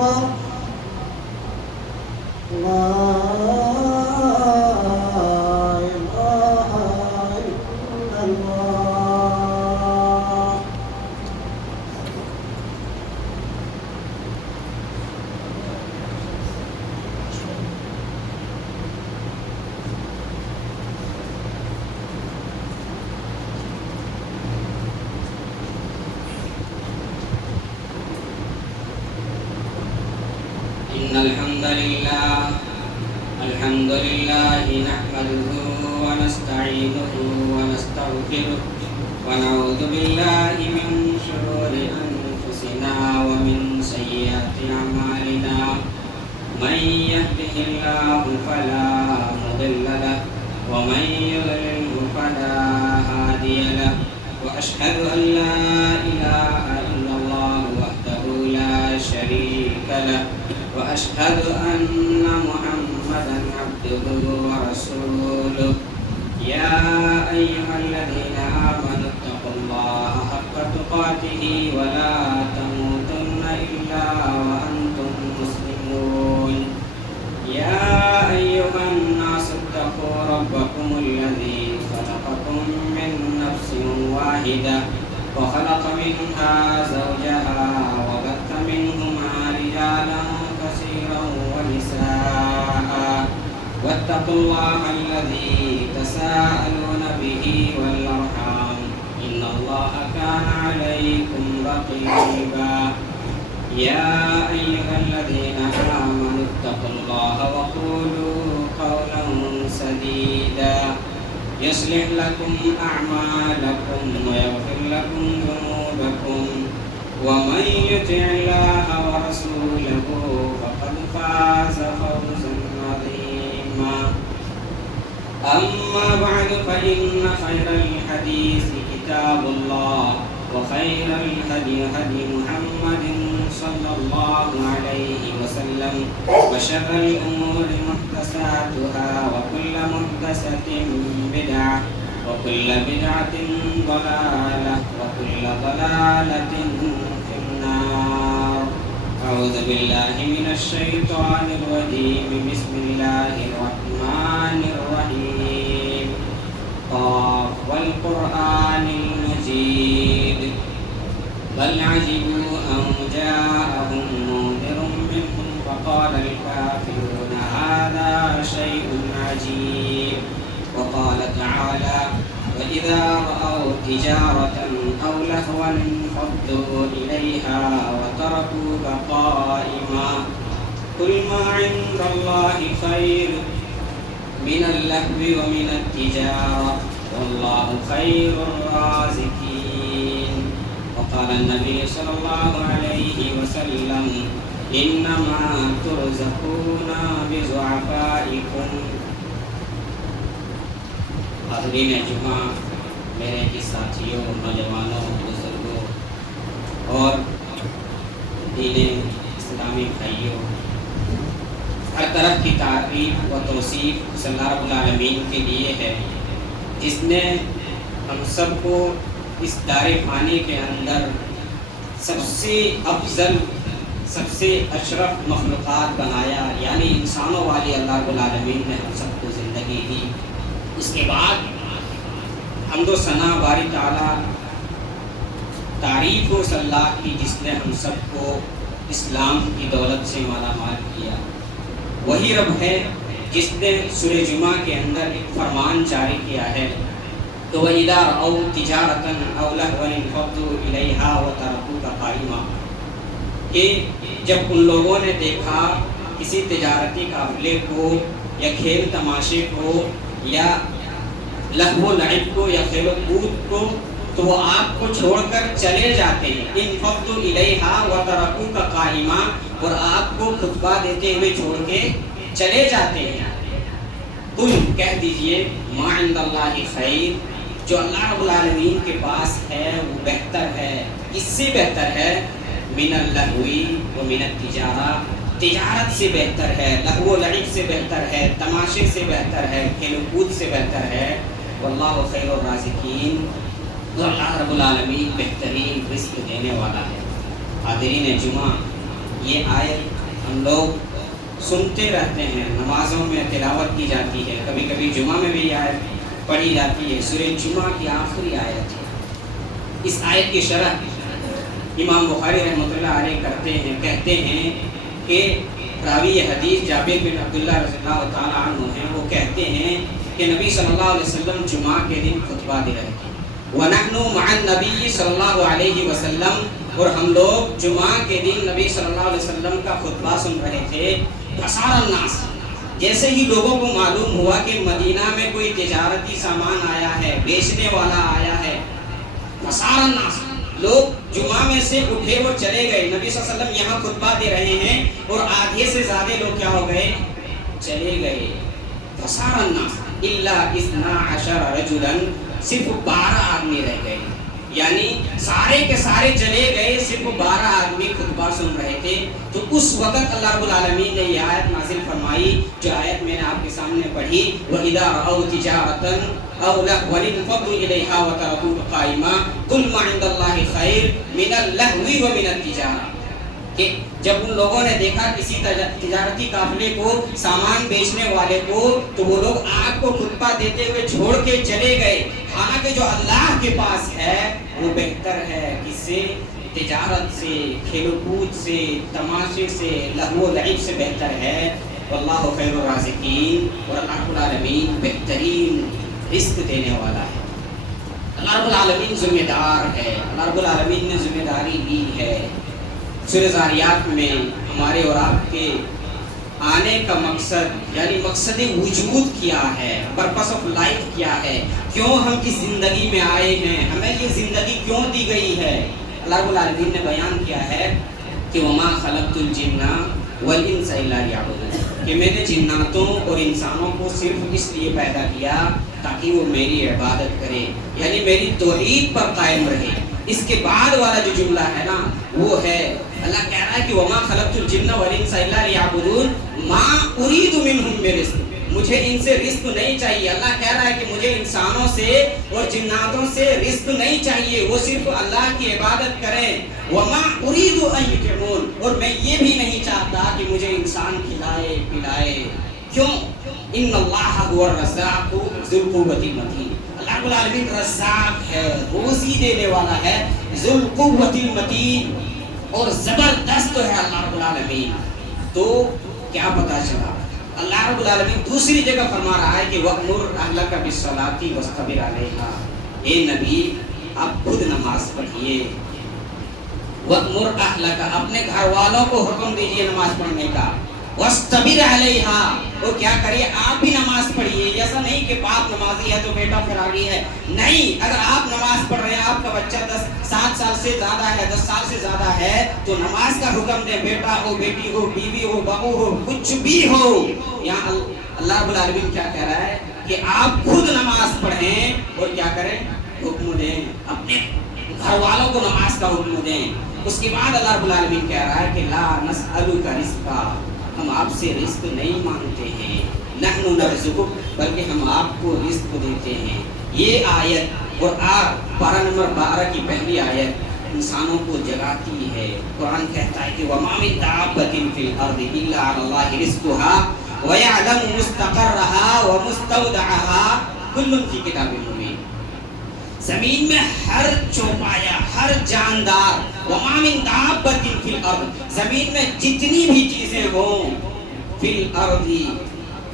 أكبر لا إله إلا الله. إن الحمد لله نحمده ونستعينه ونستغفره ونعوذ بالله من شرور أنفسنا ومن سيئات أعمالنا. من يهده الله فلا مضل له ومن يضلله فلا هادي له. وأشهد أن لا إله إلا الله وحده لا شريك له وأشهد أن محمدا عبده ورسوله. يا أيها الذين آمنوا اتقوا الله حق تقاته ولا تموتن إلا وأنتم مسلمون. يا أيها الناس اتقوا ربكم الذي خلقكم من نفس واحدة وخلق منها زوجها وبث منهما رجالا كثيرا ونساء. واتقوا الله الذي تساءلون به والأرحام إن الله كان عليكم رقيبا. يا أيها الذين آمنوا اتقوا الله وقولوا قولا سديدا يصلح لكم أعمالكم ويغفر لكم ذنوبكم ومن يطع الله ورسوله فقد فاز فوزا عظيما. أما بعد فإن خير الحديث كتاب الله وخير الهدي هدي محمد صلى الله عليه وسلم وشر الأمور محدثاتها وكل محدثة بدعة وكل بدعة ضلالة وكل ضلالة في النار. أعوذ بالله من الشيطان الرجيم. بسم الله الرحمن الرحيم. قاف والقرآن المجيد بل عجبوا أن جاءهم منذر منهم فقال الكافرون هذا شيء عجيب. وقال تعالى وإذا رأوا تجارة أو لهوا انفضوا إليها وتركوك قائما قل ما عند الله خير من اللهو ومن التجارة والله خير الرازقين. وقال النبي صلى الله عليه وسلم إنما ترزقون بضعفائكم. حاضرین جمعہ، میرے کی ساتھیوں، نوجوانوں، بزرگوں اور دین اسلامی بھائیوں، ہر طرف کی تعریف و توصیف صلی اللہ رب العالمین کے لیے ہے جس نے ہم سب کو اس دار فانی کے اندر سب سے افضل، سب سے اشرف مخلوقات بنایا، یعنی انسانوں والی اللہ رب العالمین نے ہم سب کو زندگی دی. اس کے بعد حمد و ثنا باری تعالیٰ، تعریف و صلاح کی جس نے ہم سب کو اسلام کی دولت سے مالا مال کیا. وہی رب ہے جس نے سورہ جمعہ کے اندر ایک فرمان جاری کیا ہے تو وَإِذَا رَأَوْا تِجَارَةً أَوْ لَهْوًا انفضوا إِلَيْهَا وَتَرَكُوكَ قَائِمًا، کہ جب ان لوگوں نے دیکھا کسی تجارتی قافلے کو یا کھیل تماشے کو یا لہو و لعب کو یا کھیل و کود کو، تو وہ آپ کو چھوڑ کر چلے جاتے ہیں. انفضوا إِلَيْهَا وَتَرَكُوكَ قَائِمًا، اور آپ کو خطبہ دیتے ہوئے چھوڑ کے چلے جاتے ہیں. قل، کہہ دیجئے، ما عند اللہ خیر، جو اللہ رب العالمین کے پاس ہے وہ بہتر ہے. اس سے بہتر ہے من اللہو و من التجارہ، تجارت سے بہتر ہے، لہو و لعب سے بہتر ہے، تماشے سے بہتر ہے، کھیل و کود سے بہتر ہے. واللہ خیر الرازقین، تو اللہ رب العالمین بہترین رزق دینے والا ہے. حاضرین جمعہ، یہ آیت ہم لوگ سنتے رہتے ہیں، نمازوں میں تلاوت کی جاتی ہے، کبھی کبھی جمعہ میں بھی یہ آیت پڑھی جاتی ہے، سورہ جمعہ کی آخری آیت ہے۔ اس آیت کی شرح امام بخاری رحمۃ اللہ علیہ کرتے ہیں، کہتے ہیں کہ راوی حدیث جابر بن عبداللہ رضی اللہ تعالیٰ عنہ ہیں، وہ کہتے ہیں کہ نبی صلی اللہ علیہ وسلم جمعہ کے دن خطبہ دے رہے تھے، وَنَحْنُ مَعَ النَّبِيِّ صلی اللہ علیہ وسلم، اور ہم لوگ جمعہ کے دن نبی صلی اللہ علیہ وسلم کا خطبہ سن رہے تھے۔ فَصَارَ النَّاسُ، جیسے ہی لوگوں کو معلوم ہوا کہ مدینہ میں کوئی تجارتی سامان آیا ہے، بیچنے والا آیا ہے، فَصَارَ النَّاسُ، لوگ جمعہ میں سے اٹھے اور چلے گئے۔ نبی صلی اللہ علیہ وسلم یہاں خطبہ دے رہے ہیں اور آدھے سے زیادہ لوگ کیا ہو گئے؟ چلے گئے۔ فَصَارَ النَّاسُ إِلَّا 12 رَجُلًا، صرف 12 آدمی رہ گئے، یعنی سارے کے سارے چلے گئے، صرف 12 آدمی خطبہ سن رہے تھے۔ تو اس وقت اللہ رب العالمین نے یہ آیت نازل فرمائی، جو آیت میں نے آپ کے سامنے پڑھی، وَإِذَا رَأَوْا تِجَارَةً أَوْ لَهْوًا انفضوا إِلَيْهَا وَتَرَكُوكَ قَائِمًا قُلْ مَا عِندَ اللَّهِ خَيْرٌ مِنَ اللَّهْوِ وَمِنَ التِّجَارَةِ، کہ جب ان لوگوں نے دیکھا کسی تجارتی قافلے کو، سامان بیچنے والے کو، تو وہ لوگ آپ کو خطبہ دیتے ہوئے چھوڑ کے چلے گئے، حالانکہ جو اللہ کے پاس ہے وہ بہتر ہے کس سے؟ تجارت سے، کھیل و کود سے، تماشے سے، لہو و لعب سے بہتر ہے۔ واللہ خیر الرازقین، اور اللہ رب العالمین بہترین رزق دینے والا ہے۔ اللہ رب العالمین ذمہ دار ہے، اللہ رب العالمین نے ذمہ داری لی ہے۔ سورہ زاریات میں ہمارے اور آپ کے آنے کا مقصد، یعنی مقصد وجود کیا ہے، پرپس آف لائف کیا ہے، کیوں ہم اس زندگی میں آئے ہیں، ہمیں یہ زندگی کیوں دی گئی ہے۔ اللہ رب العالمین نے بیان کیا ہے کہ وَمَا خَلَقْتُ الْجِنَّ وَالْإِنسَ إِلَّا لِيَعْبُدُونِ، کہ میں نے جناتوں اور انسانوں کو صرف اس لیے پیدا کیا تاکہ وہ میری عبادت کرے، یعنی میری توحید پر قائم رہے۔ اس کے بعد والا جو جملہ ہے نا، وہ ہے اللہ کہہ رہا ہے کہ وَمَا خَلَقْتُ الْجِنَّ وَالْإِنسَ إِلَّا لِيَعْبُدُونِ مَا أُرِيدُ مِنْهُمْ مِنْ رِزْقٍ، مجھے ان سے رزق نہیں چاہیے۔ اللہ کہہ رہا ہے کہ مجھے انسانوں سے اور جناتوں سے رزق نہیں چاہیے، وہ صرف اللہ کی عبادت کریں۔ وَمَا أُرِيدُ أَن يُطْعِمُونِ، اور میں یہ بھی نہیں چاہتا کہ مجھے انسان کھلائے پلائے۔ کیوں؟ إِنَّ اللَّهَ هُوَ الرَّزَّاقُ ذُو الْقُوَّةِ الْمَتِينُ، اللہ رب العالمین رزاق ہے، روزی دینے والا ہے، ذُو الْقُوَّةِ الْمَتِينُ، اور زبردست ہے اللہ رب العالمین۔ تو کیا پتا چلا؟ اللہ رب العالمین دوسری جگہ فرما رہا ہے کہ وَأْمُرْ أَهْلَكَ بِالصَّلَاةِ وَاصْطَبِرْ عَلَيْهَا، اے نبی آپ خود نماز پڑھیے۔ وَأْمُرْ أَهْلَكَ، اپنے گھر والوں کو حکم دیجئے نماز پڑھنے کا۔ وَاصْطَبِرْ عَلَيْهَا، اور کیا کریے؟ آپ بھی نماز پڑھیے۔ ایسا نہیں کہ باپ نمازی ہے تو بیٹا فراغی ہے، نہیں، اگر آپ نماز پڑھ رہے ہیں، آپ کا بچہ 7 سال سے زیادہ ہے، 10 سال سے زیادہ ہے، تو نماز کا حکم دیں، بیٹا ہو، بیٹی ہو، بیوی ہو، بہو ہو، کچھ بھی ہو۔ یہاں اللہ رب العالمین کیا کہہ رہا ہے کہ آپ خود نماز پڑھیں اور کیا کریں؟ حکم دیں، اپنے گھر والوں کو نماز کا حکم دیں۔ اس کے بعد اللہ رب العالمین کہہ رہا ہے کہ لا نسألک رزقا، ہم آپ سے رزق نہیں مانگتے ہیں، نحن نرزقک، بلکہ ہم آپ کو رزق دیتے ہیں۔ یہ آیت اور پارہ نمبر 12 کی پہلی آیت انسانوں کو جگاتی ہے۔ قرآن کہتا ہے کہ وَمَا مِن دَابَّةٍ فِي الْأَرْضِ إِلَّا عَلَى اللَّهِ رِزْقُهَا وَيَعْلَمُ مُسْتَقَرَّهَا وَمُسْتَوْدَعَهَا كُلٌّ فِي كِتَابٍ مُبِينٍ، زمین میں ہر چوپایا، ہر جاندار، وَمَا مِن دَابَّةٍ فِي الْأَرْضِ، زمین میں جتنی بھی چیزیں ہوں، فِي الْأَرْضِ،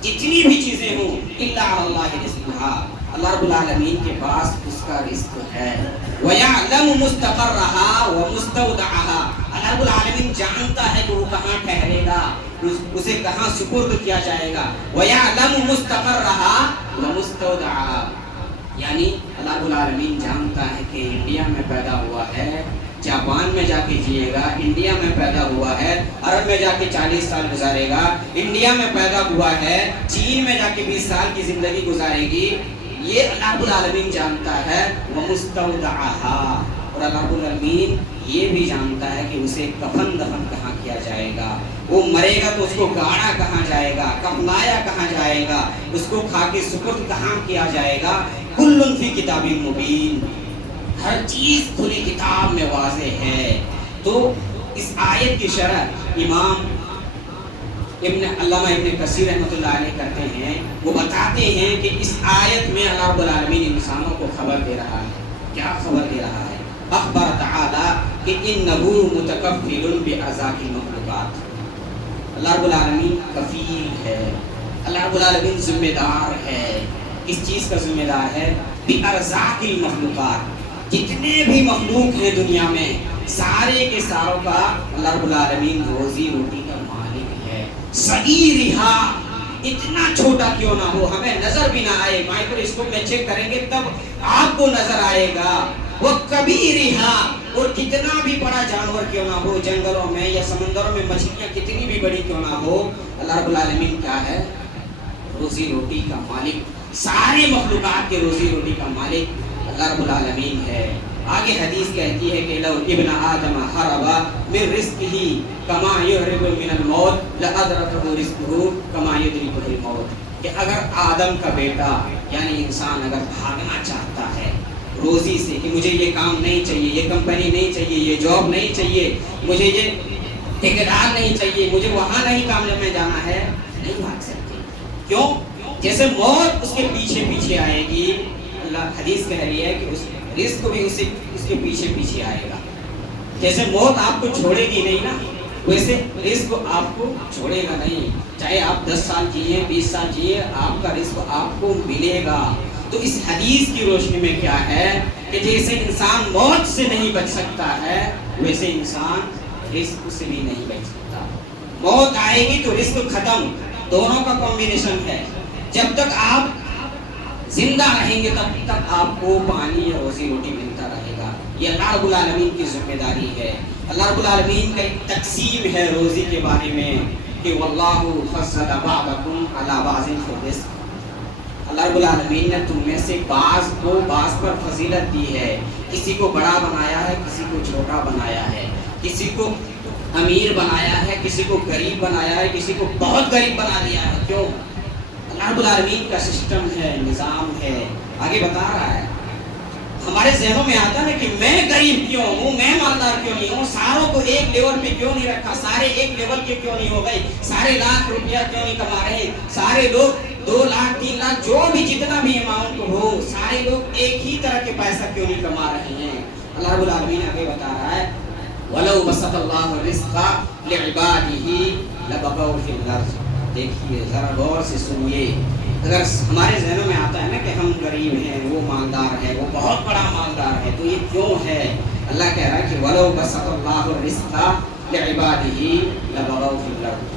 جتنی بھی چیزیں ہوں، إِلَّا عَلَى اللَّهِ رِزْقُهَا، اللہ رب العالمین کے پاس اس کا رزق ہے۔ وَيَعْلَمُ مُسْتَقَرَّهَا وَمُسْتَوْدَعَهَا، اللہ رب العالمین جانتا ہے کہ وہ کہاں ٹھہرے گا، اسے کہاں سپرد کیا جائے گا۔ وَيَعْلَمُ مُسْتَقَرَّهَا وَمُسْتَوْدَعَهَا، یعنی اللہ رب العالمین جانتا ہے کہ انڈیا میں پیدا ہوا ہے، جاپان میں جا کے جیے گا، انڈیا میں پیدا ہوا ہے، عرب میں جا کے 40 سال گزارے گا، انڈیا میں پیدا ہوا ہے، چین میں جا کے 20 سال کی زندگی گزارے گی، یہ اللہ رب العالمین جانتا ہے۔ وَمُسْتَوْدَعَهَا، اور اللہ رب العالمین یہ بھی جانتا ہے کہ اسے کفن دفن کہاں کیا جائے گا، وہ مرے گا تو اس کو گاڑا کہاں جائے گا، کفنایا کہاں جائے گا، اس کو کھا کے سپرد کہاں کیا جائے گا۔ کُلٌّ فِی کِتَابٍ مُبِین، ہر چیز کھلی کتاب میں واضح ہے۔ تو اس آیت کی شرح امام علامہ ابن کثیر رحمۃ اللہ علیہ کرتے ہیں. وہ بتاتے ہیں کہ اس آیت میں اللہ رب العالمین انسانوں کو خبر دے رہا ہے. کیا خبر دے رہا ہے؟ اخبر تعالی کہ انہ متکفل بعزاء المخلوقات. اللہ رب العالمین کفیل ہے، اللہ رب العالمین ذمہ دار ہے. کس چیز کا ذمہ دار ہے؟ بارزاق المخلوقات. جتنے بھی مخلوق ہیں دنیا میں سارے کے ساروں کا اللہ رب العالمین روزی روٹی کا مالک ہے. صغیرہا، اتنا چھوٹا کیوں نہ ہو، ہمیں نظر بھی نہ آئے، مائکروسکوپ میں چیک کریں گے تب آپ کو نظر آئے گا. وہ کبیرہا، اور کتنا بھی بڑا جانور کیوں نہ ہو، جنگلوں میں یا سمندروں میں مچھلیاں کتنی بھی بڑی کیوں نہ ہو، اللہ رب العالمین کیا ہے؟ روزی روٹی کا مالک. سارے مخلوقات کے روزی روٹی کا مالک اللہ رب العالمین ہے. آگے حدیث کہتی ہے کہ لو ابن آدم حربا من رزقہ کما یہرب من الموت لادرکہ رزقہ کما یدرکہ الموت. کہ اگر آدم کا بیٹا یعنی انسان اگر بھاگنا چاہتا ہے روزی سے کہ مجھے یہ کام نہیں چاہیے، یہ کمپنی نہیں چاہیے، یہ جاب نہیں چاہیے، مجھے یہ ٹھیکیدار نہیں چاہیے، مجھے وہاں نہیں کام میں جانا ہے، نہیں بھاگ سکتے. کیوں؟ جیسے موت اس کے پیچھے پیچھے آئے گی. اللہ حدیث کہہ رہی ہے کہ اس رزق بھی اس کے پیچھے پیچھے آئے گا. جیسے موت آپ کو چھوڑے گی نہیں نا، ویسے رزق آپ کو چھوڑے گا نہیں. چاہے آپ 10 سال جیے، 20 سال جیے، آپ کا رزق آپ کو ملے گا. تو اس حدیث کی روشنی میں کیا ہے کہ جیسے انسان موت سے نہیں بچ سکتا ہے ویسے انسان رزق سے بھی نہیں بچ سکتا. موت آئے گی تو رزق ختم. دونوں کا کمبینیشن ہے. جب تک آپ زندہ رہیں گے تب تک آپ کو پانی یا روزی روٹی ملتا رہے گا. یہ اللہ رب العالمین کی ذمہ داری ہے. اللہ رب العالمین کا ایک تقسیم ہے روزی کے بارے میں کہ واللہ فضل بعضکم علی بعض فی الرزق. اللہ رب العالمین نے تم میں سے بعض کو بعض پر فضیلت دی ہے. کسی کو بڑا بنایا ہے، کسی کو چھوٹا بنایا ہے، کسی کو امیر بنایا ہے، کسی کو غریب بنایا ہے، کسی کو بہت غریب بنا دیا ہے. کیوں؟ اللہ رب العالمین کا سسٹم ہے، نظام ہے. آگے بتا رہا ہے. ہمارے ذہنوں میں آتا ہے کہ میں غریب کیوں ہوں، میں مالدار کیوں نہیں ہوں، ساروں کو ایک لیول پہ کیوں نہیں رکھا، سارے ایک لیول کے کیوں نہیں ہو گئے، سارے لاکھ روپیہ کیوں نہیں کما رہے، سارے لوگ 2 لاکھ 3 لاکھ جو بھی جتنا بھی اماؤنٹ ہو سارے لوگ ایک ہی طرح کے پیسہ کیوں نہیں کما رہے ہیں. اللہ رب العالمین آگے بتا رہا ہے وَلَوْ بَسَطَ اللَّهُ الرِّزْقَ لِعِبَادِهِ لَبَغَوْا فِي الْأَرْضِ. دیکھیے ذرا غور سے سنیے. اگر ہمارے ذہنوں میں آتا ہے نا کہ ہم غریب ہیں، وہ مالدار ہے، وہ بہت بڑا مالدار ہے، تو یہ کیوں ہے؟ اللہ کہہ رہا ہے کہ وَلَوْ بَسَطَ اللَّهُ الرِّزْقَ لِعِبَادِهِ لَبَغَوْا فِي الْأَرْضِ.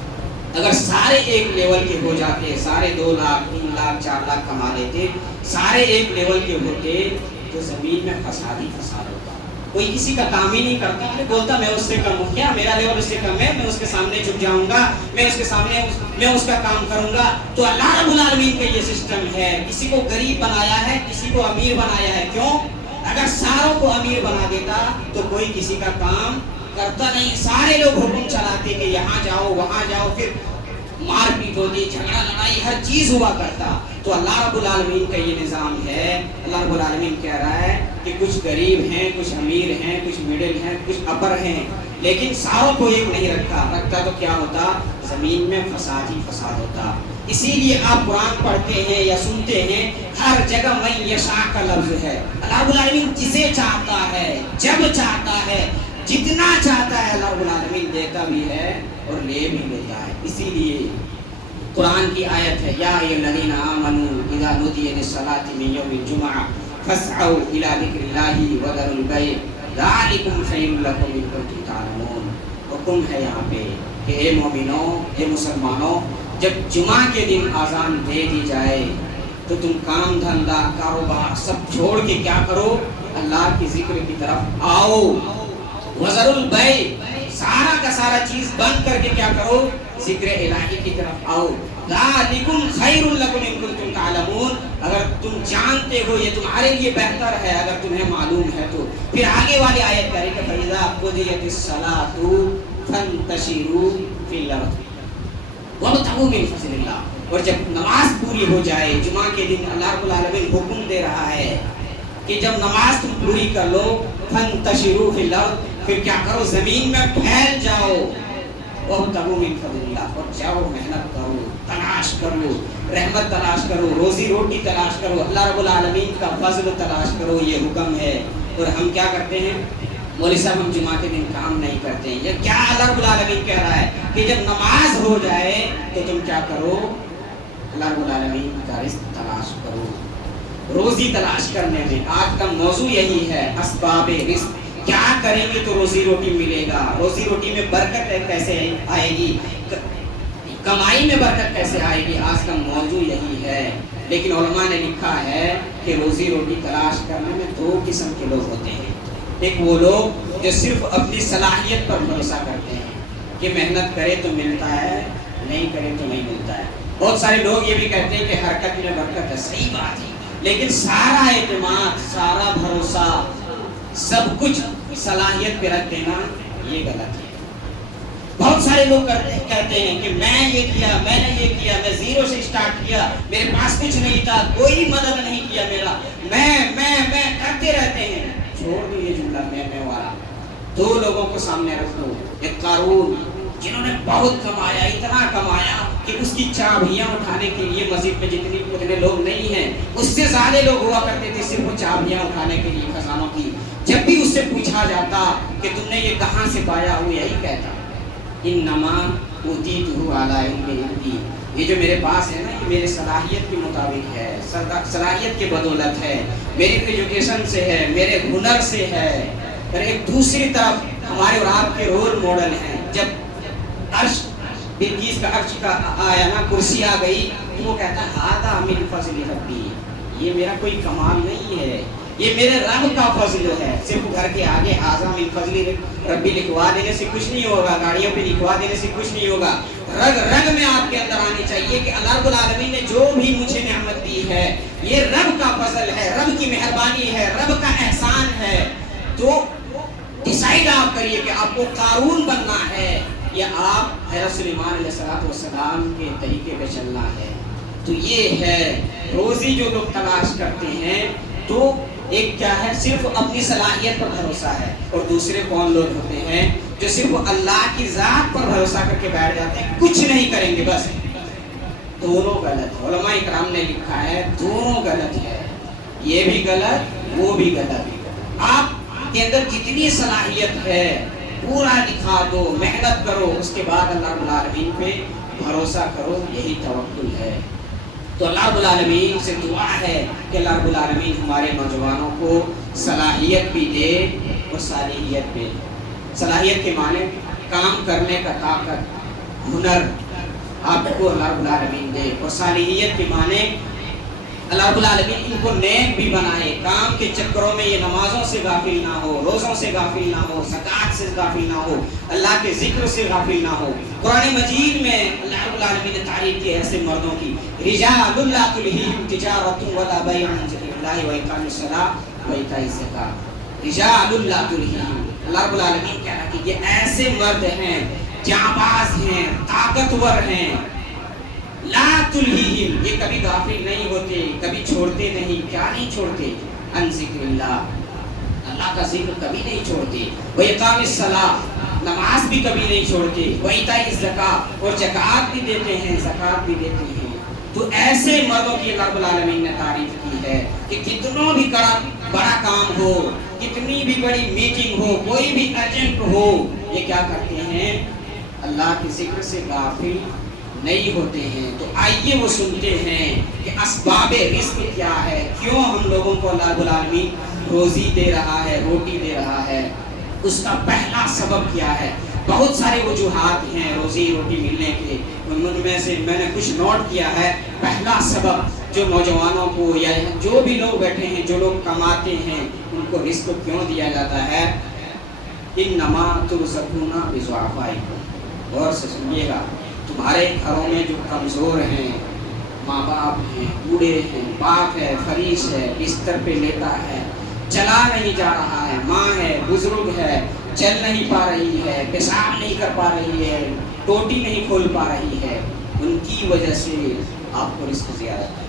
اگر سارے ایک لیول کے ہو جاتے، سارے 2 لاکھ 3 لاکھ 4 لاکھ کما لیتے، سارے ایک لیول کے ہوتے تو زمین میں فساد ہی فساد ہوتا. کوئی کسی کا کام ہی نہیں کرتا، بولتا میں اس سے کم ہوں، کیا میرا لیول اس سے کم ہے، میں اس کے سامنے جھک جاؤں گا، میں اس کے سامنے میں اس کا کام کروں گا. تو اللہ رب العالمین کا یہ سسٹم ہے. کسی کو غریب بنایا ہے، کسی کو امیر بنایا ہے. کیوں؟ اگر ساروں کو امیر بنا دیتا تو کوئی کسی کا کام کرتا نہیں. سارے لوگ حکم چلاتے کہ یہاں جاؤ وہاں جاؤ، پھر مار پیٹ ہوتی، جھگڑا لڑائی ہر چیز ہوا کرتا. تو اللہ رب العالمین کا یہ نظام ہے. اللہ رب العالمین کہہ رہا ہے کہ کچھ غریب ہیں، کچھ امیر ہیں، کچھ مڈل ہیں، کچھ اپر ہیں، لیکن ساروں کو ایک نہیں رکھتا تو کیا ہوتا؟ زمین میں فساد ہی فساد ہوتا. اسی لیے آپ قرآن پڑھتے ہیں یا سنتے ہیں ہر جگہ من یشاء کا لفظ ہے. اللہ رب العالمین جسے چاہتا ہے، جب چاہتا ہے، جتنا چاہتا ہے اللہ رب العالمین دیتا بھی ہے اور لے بھی لیتا ہے. اسی لیے قرآن کی آیت ہے یا ایھا الذین آمنوا اذا نودی للصلاۃ من یوم الجمعہ فاسعوا الی ذکر اللہ وذروا البیع ذلکم خیر لکم ان کنتم تعلمون. حکم ہے یہاں پہ کہ اے مومنوں، اے مسلمانوں، جب جمعہ کے دن اذان دے دی جائے تو تم کام دھندا کاروبار سب چھوڑ کے کیا کرو؟ اللہ کی ذکر کی طرف آؤ. وذروا البیع، سارا کا سارا چیز بند کر کے کیا کرو؟ ذکر الہی کی طرف آؤ. ذالکم خیر لکم ان کنتم تعلمون، اگر تم جانتے ہو یہ تمہارے لیے بہتر ہے، اگر تمہیں معلوم ہے تو. پھر آگے والی آیت کہہ رہی کہ فَإِذَا قُضِيَتِ الصَّلَاةُ فَانتَشِرُوا فِي الْأَرْضِ وَابْتَغُوا مِن فَضْلِ اللَّهِ. اور جب نماز پوری ہو جائے، جمعہ کے دن اللہ رب العالمین حکم دے رہا ہے کہ جب نماز تم پوری کر لو فانتشروا فی الارض، پھر کیا کرو زمین میں پھیل جاؤ، وابتغوا من فضل اللہ، اور جاؤ محنت کرو، تلاش کرو، رحمت تلاش کرو، روزی روٹی تلاش کرو، اللہ رب العالمین کا فضل تلاش کرو، یہ حکم ہے۔ اور ہم کیا کرتے ہیں؟ مولوی صاحب ہم جمعہ کے دن کام نہیں کرتے ہیں۔ یہ کیا اللہ رب العالمین کہہ رہا ہے کہ جب نماز ہو جائے تو تم کیا کرو؟ اللہ رب العالمین کا رزق تلاش کرو، روزی تلاش کرنے میں۔ آج کا موضوع یہی ہے، اسباب رزق، کیا کریں گے تو روزی روٹی ملے گا، روزی روٹی میں برکت کیسے آئے گی، کمائی میں برکت کیسے آئے گی، آج کا موضوع یہی ہے۔ لیکن علماء نے لکھا ہے کہ روزی روٹی تلاش کرنے میں دو قسم کے لوگ ہوتے ہیں۔ ایک وہ لوگ جو صرف اپنی صلاحیت پر بھروسہ کرتے ہیں کہ محنت کرے تو ملتا ہے، نہیں کرے تو نہیں ملتا ہے۔ بہت سارے لوگ یہ بھی کہتے ہیں کہ حرکت میں برکت ہے، صحیح بات ہے، لیکن سارا اعتماد، سارا بھروسہ، سب کچھ صلاحیت پہ رکھ دینا یہ غلط ہے۔ بہت سارے لوگ کہتے ہیں کہ میں یہ کیا، میں نے یہ کیا، میں زیرو سے سٹارٹ کیا، میرے پاس کچھ نہیں تھا، کوئی مدد نہیں کیا میرا، میں کرتے رہتے ہیں۔ چھوڑ دو یہ جملہ میں والا، دو لوگوں کو سامنے رکھ دو۔ ایک قارون جنہوں نے بہت کمایا، اتنا کمایا کہ اس کی چابیاں اٹھانے کے لیے مسجد میں جتنے لوگ نہیں ہیں اس سے زیادہ لوگ ہوا کرتے تھے صرف وہ چابیاں اٹھانے کے لیے خزانوں کی۔ جب بھی اس سے پوچھا جاتا کہ تم نے یہ کہاں سے پایا، وہ یہی کہتا انما اوتیتہ علی علم عندی، یہ جو میرے پاس ہے نا یہ میرے صلاحیت کے مطابق ہے، صلاحیت کے بدولت ہے، میری ایجوکیشن سے ہے، میرے ہنر سے ہے۔ اور ایک دوسری طرف ہمارے اور آپ کے رول ماڈل ہیں۔ جب عرش بلقیس کا عرش کا آیا نا، کرسی آ گئی تو وہ کہتا ہے ھذا من فضل ربی، یہ میرا کوئی کمال نہیں ہے، یہ میرے رب کا فضل ہے۔ صرف گھر کے آگے ھذا من فضل ربی لکھوا دینے سے کچھ نہیں ہوگا، گاڑیوں پہ لکھوا دینے سے کچھ نہیں ہوگا۔ رگ رگ میں آپ کے اندر آنی چاہیے کہ اللہ رب العالمین نے جو بھی مجھے نعمت دی ہے یہ رب کا فضل ہے، رب کی مہربانی ہے، رب کا احسان ہے۔ تو ڈیسائیڈ آپ کریے کہ آپ کو قارون بننا ہے یا آپ حضرت سلیمان علیہ السلام کے طریقے پہ چلنا ہے۔ تو یہ ہے روزی جو لوگ تلاش کرتے ہیں، تو ایک کیا ہے، صرف اپنی صلاحیت پر بھروسہ ہے، اور دوسرے کون لوگ ہوتے ہیں جو صرف اللہ کی ذات پر بھروسہ کر کے بیٹھ جاتے ہیں، کچھ نہیں کریں گے بس۔ دونوں غلط ہے، علماء اکرام نے لکھا ہے دونوں غلط ہے، یہ بھی غلط وہ بھی غلط۔ آپ کے اندر جتنی صلاحیت ہے پورا دکھا دو، محنت کرو، اس کے بعد اللہ رب العالمین پہ بھروسہ کرو، یہی توکل ہے۔ تو اللہ رب العالمین سے دعا ہے کہ اللہ رب العالمین ہمارے نوجوانوں کو صلاحیت بھی دے اور صالحیت بھی دے۔ صلاحیت کے معنی کام کرنے کا طاقت، ہنر آپ کو اللہ رب العالمین دے، اور صالحیت کے معنی اللہ رب العالمین ان کو نیک بھی بنائے، کام کے چکروں میں یہ نمازوں سے غافل نہ ہو، روزوں سے غافل نہ ہو، زکوٰۃ سے غافل نہ ہو، اللہ کے ذکر سے غافل نہ ہو۔ قرآن مجید میں اللہ رب العالمین نے تعریف کی ایسے مردوں کی، رجال لا تلہیہم تجارۃ ولا بیع عن ذکر اللہ واقام الصلاۃ وایتاء الزکاۃ۔ رجال لا تلہیہم، اللہ رب العالمین کہہ رہا کہ یہ ایسے مرد ہیں، جانباز ہیں، طاقتور ہیں، لا تلہیہم، یہ کبھی غافل نہیں ہوتے، کبھی چھوڑتے نہیں، کیا نہیں چھوڑتے، عن ذکر اللہ، اللہ کا ذکر کبھی نہیں چھوڑتے، وإقام الصلاۃ، نماز بھی کبھی نہیں چھوڑتے، وإیتاء الزکاۃ، اور زکوٰۃ بھی دیتے ہیں، زکوٰۃ بھی دیتے ہیں۔ تو ایسے مردوں کی اللہ رب العالمین نے تعریف کی ہے کہ کتنا بھی بڑا کام ہو، کتنی بھی بڑی میٹنگ ہو، کوئی بھی ایجنٹ ہو، یہ کیا کرتے ہیں، اللہ کے ذکر سے غافل نہیں ہوتے ہیں۔ تو آئیے وہ سنتے ہیں کہ اسباب رزق کیا ہے، کیوں ہم لوگوں کو اللہ رب العالمین روزی دے رہا ہے، روٹی دے رہا ہے، اس کا پہلا سبب کیا ہے۔ بہت سارے وجوہات ہیں روزی روٹی ملنے کے، ان میں سے میں نے کچھ نوٹ کیا ہے۔ پہلا سبب جو نوجوانوں کو یا جو بھی لوگ بیٹھے ہیں، جو لوگ کماتے ہیں، ان کو رزق کیوں دیا جاتا ہے، انما ترزقون بضعفائکم، غور سے سنیے گا، تمہارے گھروں میں جو کمزور ہیں، ماں باپ ہیں، بوڑھے ہیں، باپ ہے، فریش ہے، بستر پہ لیٹا ہے، چلا نہیں جا رہا ہے، ماں ہے، بزرگ ہے، چل نہیں پا رہی ہے، پیشاب نہیں کر پا رہی ہے، ٹوٹی نہیں کھول پا رہی ہے، ان کی وجہ سے آپ کو رزق زیادہ ہے۔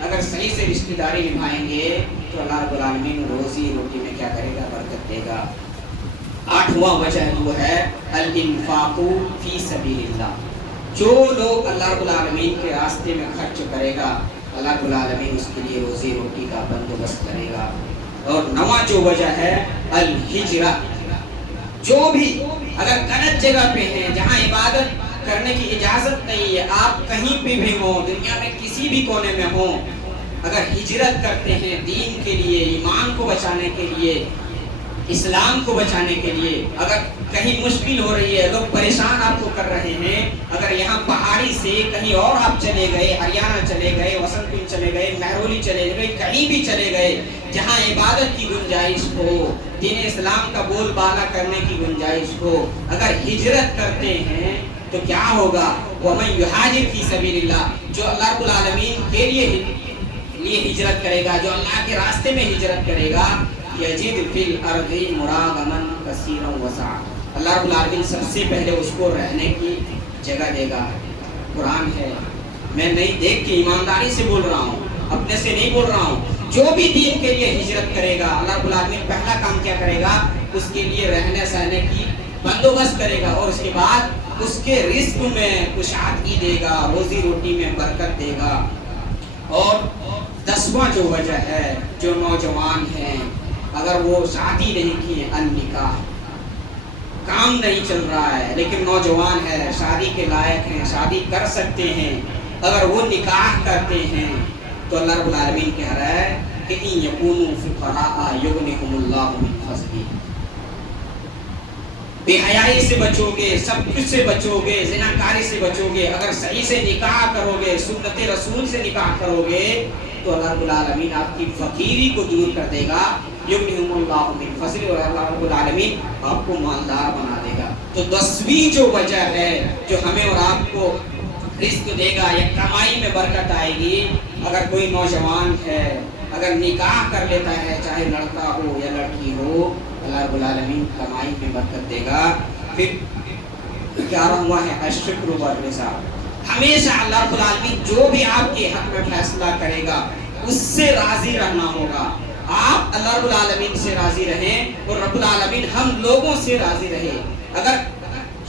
اگر صحیح سے رشتہ داری نبھائیں گے تو اللہ رب العالمین روزی روٹی میں کیا کرے گا؟ برکت دے گا۔ 8واں وجہ وہ ہے الانفاق فی سبیل اللہ، جو لوگ اللہ رب العالمین کے راستے میں خرچ کرے گا اللہ رب العالمین اس کے لیے روزی روٹی کا بندوبست کرے گا۔ اور 9واں جو وجہ ہے الہجرہ، جو بھی اگر غلط جگہ پہ ہیں جہاں عبادت کرنے کی اجازت نہیں ہے، آپ کہیں پہ بھی ہوں، دنیا میں کسی بھی کونے میں ہوں، اگر ہجرت کرتے ہیں دین کے لیے، ایمان کو بچانے کے لیے، اسلام کو بچانے کے لیے، اگر کہیں مشکل ہو رہی ہے، لوگ پریشان آپ کو کر رہے ہیں، اگر یہاں پہاڑی سے کہیں اور آپ چلے گئے، ہریانہ چلے گئے، وسنت پنچ چلے گئے، مہرولی چلے گئے، کہیں بھی چلے گئے جہاں عبادت کی گنجائش ہو، دین اسلام کا بول بالا کرنے کی گنجائش ہو، اگر ہجرت کرتے ہیں تو کیا ہوگا؟ وَمَن يُهَاجِرْ فِي سَبِيلِ اللَّهِ، جو اللہ رب العالمین کے لیے ہجرت کرے گا، جو اللہ کے راستے میں ہجرت کرے گا، یجد فی الارض مراغما کثیرا وسعا، اللہ رب العالمین سب سے پہلے اس کو رہنے کی جگہ دے گا۔ قرآن ہے، میں نہیں دیکھ کے ایمانداری سے بول رہا ہوں، اپنے سے نہیں بول رہا ہوں، جو بھی دین کے لیے ہجرت کرے گا اللہ رب العالمین پہلا کام کیا کرے گا؟ اس کے لیے رہنے سہنے کی بندوبست کرے گا، اور اس کے بعد اس کے رزق میں کشادگی دے گا، روزی روٹی میں برکت دے گا۔ اور 10واں جو وجہ ہے، جو نوجوان ہیں اگر وہ شادی نہیں کی ہے، النکاح، کام نہیں چل رہا ہے لیکن نوجوان ہے، شادی کے لائق ہیں، شادی کر سکتے ہیں، اگر وہ نکاح کرتے ہیں تو اللہ رب العالمین کہہ رہا ہے کہ ان یکونوا فقراء یغنہم اللہ من فضلہ، بے حیائی سے بچو گے، سب کچھ سے بچو گے، زناکاری سے بچو گے، اگر صحیح سے نکاح کرو گے، سنت رسول سے نکاح کرو گے تو اللہ رب العالمین آپ کی فقیری کو دور کر دے گا، یغنہم اللہ من فضلہ، اور اللہ رب العالمین آپ کو مالدار بنا دے گا۔ تو 10ویں جو وجہ ہے جو ہمیں اور آپ کو رزق دے گا یا کمائی میں برکت آئے گی، اگر کوئی نوجوان ہے اگر نکاح کر لیتا ہے، چاہے لڑکا ہو یا لڑکی ہو، اللہ رب العالمین کمائی میں برکت دے گا۔ پھر 11واں ہے الشکر والرضا، ہمیشہ اللہ رب العالمین جو بھی آپ کے حق میں فیصلہ کرے گا اس سے راضی رہنا ہوگا، آپ اللہ رب العالمین سے راضی رہیں اور رب العالمین ہم لوگوں سے راضی رہے۔ اگر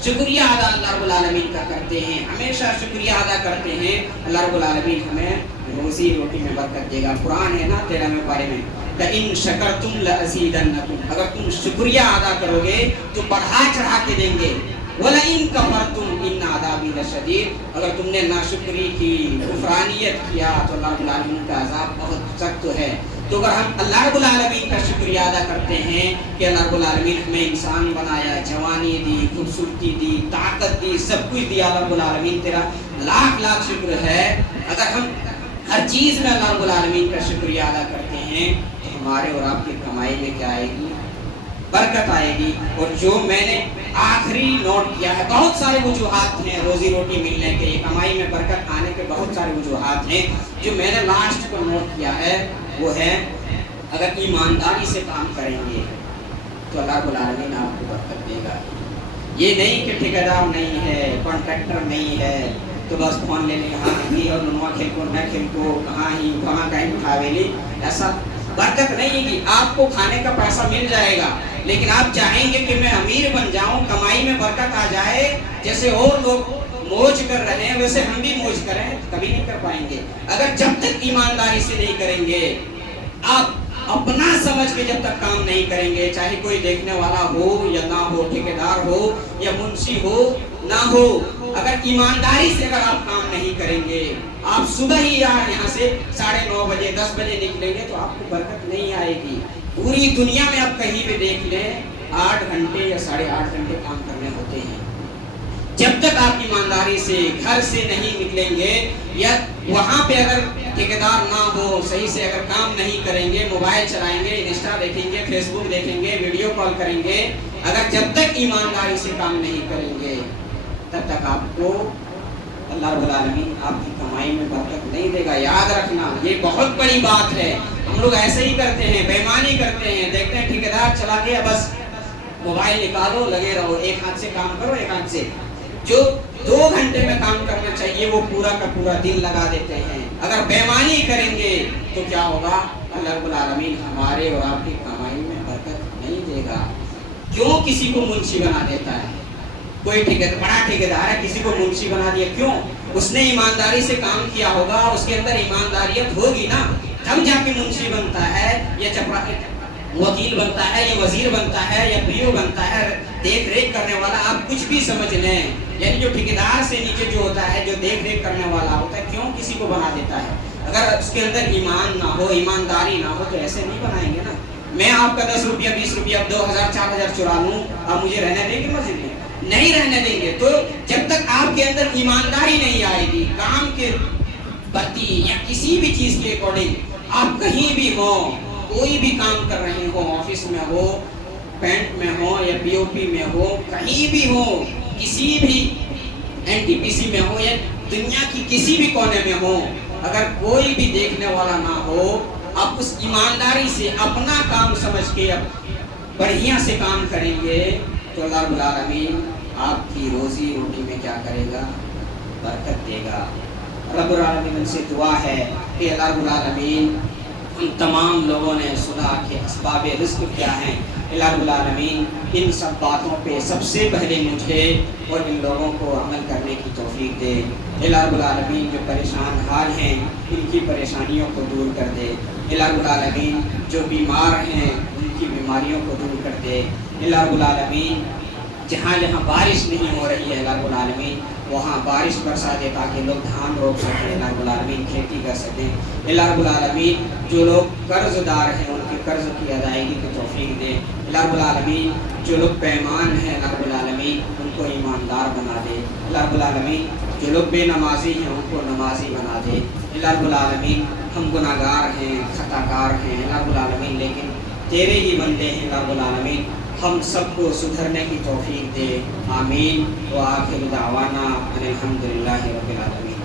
شکریہ ادا اللہ رب العالمین کا کرتے ہیں، ہمیشہ شکریہ ادا کرتے ہیں، اللہ رب العالمین ہمیں روزی روٹی میں برکت دے گا۔ قرآن ہے نا 13ویں پارے میں، لَإِن شَكَرْتُمْ لَأَزِيدَنَّكُمْ، اگر تم شکریہ ادا کرو گے تو بڑھا چڑھا کے دیں گے، وَلَئِن كَفَرْتُمْ إِنَّ عَذَابِي لَشَدِيدٌ، اگر تم نے ناشکری کی، کفرانیت کیا تو اللہ رب العالمین کا عذاب بہت سخت ہے۔ تو اگر ہم اللہ رب العالمین کا شکریہ ادا کرتے ہیں کہ اللہ رب العالمین ہمیں انسان بنایا، جوانی دی، خوبصورتی دی، طاقت دی، سب کچھ دیا، اللہ رب العالمین تیرا لاکھ لاکھ شکر ہے، اگر ہم ہر چیز میں اللہ رب العالمین کا شکریہ ادا کرتے ہیں تو ہمارے اور آپ کی کمائی میں کیا آئے گی؟ برکت آئے گی۔ اور جو میں نے آخری نوٹ کیا ہے، بہت سارے وجوہات ہیں روزی روٹی ملنے کے، کمائی میں برکت آنے کے بہت سارے وجوہات ہیں، جو میں نے لاسٹ کو نوٹ کیا ہے وہ ہے اگر ایمانداری سے کام کریں گے تو اللہ رب العالمین آپ کو برکت دے گا۔ یہ نہیں کہ ٹھیکیدار نہیں ہے، کانٹریکٹر نہیں ہے تو بس فون لے لیں، ہاں نہیں اور ننوا کھیل کو نہ کھیل کو کہاں ہی کہاں کہیں اٹھاوے لی، ایسا برکت نہیں ہے۔ آپ کو کھانے کا پیسہ مل جائے گا لیکن آپ چاہیں گے کہ میں امیر بن جاؤں، کمائی میں برکت آ جائے، جیسے اور لوگ موج کر رہے ہیں ویسے ہم بھی موج کریں، کبھی نہیں کر پائیں گے اگر جب تک ایمانداری سے نہیں کریں گے۔ آپ اپنا سمجھ کے جب تک کام نہیں کریں گے، چاہے کوئی دیکھنے والا ہو یا نہ ہو، ٹھیکیدار ہو یا منشی ہو نہ ہو، اگر ایمانداری سے اگر آپ کام نہیں کریں گے، آپ صبح ہی یہاں سے 9:30 بجے 10 بجے نکلیں گے تو آپ کو برکت نہیں آئے گی۔ پوری دنیا میں آپ کہیں بھی دیکھ لیں 8 گھنٹے یا 8.5 گھنٹے کام کرنے ہوتے ہیں۔ جب تک آپ ایمانداری سے گھر سے نہیں نکلیں گے یا وہاں پہ اگر ٹھیکیدار نہ ہو، صحیح سے اگر کام نہیں کریں گے، موبائل چلائیں گے، انسٹا دیکھیں گے، فیس بک دیکھیں گے، ویڈیو کال کریں گے، اگر جب تک ایمانداری سے کام نہیں کریں گے تب تک آپ کو اللہ رب العالمین آپ کی کمائی میں برکت نہیں دے گا۔ یاد رکھنا یہ بہت بڑی بات ہے۔ ہم لوگ ایسے ہی کرتے ہیں، بے ایمانی کرتے ہیں، دیکھتے ہیں ٹھیکیدار چلا گیا بس موبائل نکالو، لگے رہو، ایک ہاتھ سے کام کرو ایک ہاتھ سے جو 2 گھنٹے میں کام کرنا چاہیے وہ پورا کا پورا دن لگا دیتے ہیں. اگر بےمانی کریں گے تو کیا ہوگا؟ اللہ رب العالمین ہمارے اور آپ کی کمائی میں برکت نہیں دے گا. کیوں کسی کو منشی بنا دیتا ہے؟ کوئی بڑا ٹھیکیدار ہے، کسی کو منشی بنا دیا، کیوں؟ اس نے ایمانداری سے کام کیا ہوگا، اس کے اندر ایمانداریت ہوگی نا، تب جا کے منشی بنتا ہے یا وکیل بنتا ہے یا وزیر بنتا ہے یا پیو بنتا ہے، دیکھ ریکھ کرنے والا. آپ کچھ بھی سمجھ لیں، یعنی جو ٹھیکیدار سے نیچے جو ہوتا ہے، جو دیکھ ریکھ کرنے والا ہوتا ہے، کیوں کسی کو بنا دیتا ہے؟ اگر اس کے اندر ایمان نہ ہو، ایمانداری نہ ہو تو ایسے نہیں بنائیں گے نا. میں آپ کا 10 روپیہ 20 روپیہ 2000 4000 چرا لوں، آپ مجھے رہنے دیں گے مسجد میں؟ نہیں رہنے دیں گے. تو جب تک آپ کے اندر ایمانداری نہیں آئے گی کام کے پرتی یا کسی بھی چیز کے اکارڈنگ، آپ کہیں بھی ہو، کوئی بھی کام کر رہے ہو، آفس میں ہو، پینٹ میں ہو یا پی او پی میں ہو، کہیں بھی ہو، کسی بھی این ٹی پی سی میں ہو یا دنیا کی کسی بھی کونے میں ہو، اگر کوئی بھی دیکھنے والا نہ ہو، آپ اس ایمانداری سے اپنا کام سمجھ کے بڑھیا سے کام کریں گے تو اللہ رب العالمین آپ کی روزی روٹی میں کیا کرے گا؟ برکت دے گا. رب العالمین سے دعا ہے کہ اللہ رب العالمین ان تمام لوگوں نے سنا کہ اسباب رزق کیا ہیں. اللہ رب العالمین ان سب باتوں پہ سب سے پہلے مجھے اور ان لوگوں کو عمل کرنے کی توفیق دے. اللہ رب العالمین جو پریشان حال ہیں ان کی پریشانیوں کو دور کر دے. اللہ رب العالمین جو بیمار ہیں ان کی بیماریوں کو دور کر دے. اللہ رب العالمین جہاں جہاں بارش نہیں ہو رہی ہے اللہ رب العالمین وہاں بارش برسا دے تاکہ لوگ دھان روپ سکیں، اللہ رب العالمین کھیتی کر سکیں. اللہ رب العالمین جو لوگ قرض دار ہیں ان کے قرض کی ادائیگی کی توفیق دے. اللہ رب العالمین جو لوگ پیمان ہیں اللہ رب العالمین ان کو ایماندار بنا دے. اللہ رب العالمین جو لوگ بے نمازی ہیں ان کو نمازی بنا دے. اللہ رب العالمین ہم گناہ گار ہیں، خطا کار ہیں اللہ رب العالمین، لیکن تیرے ہی بندے ہیں اللہ رب العالمین. ہم سب کو سدھرنے کی توفیق دے. آمین. وآخر دعوانا ان الحمد للہ رب العالمین.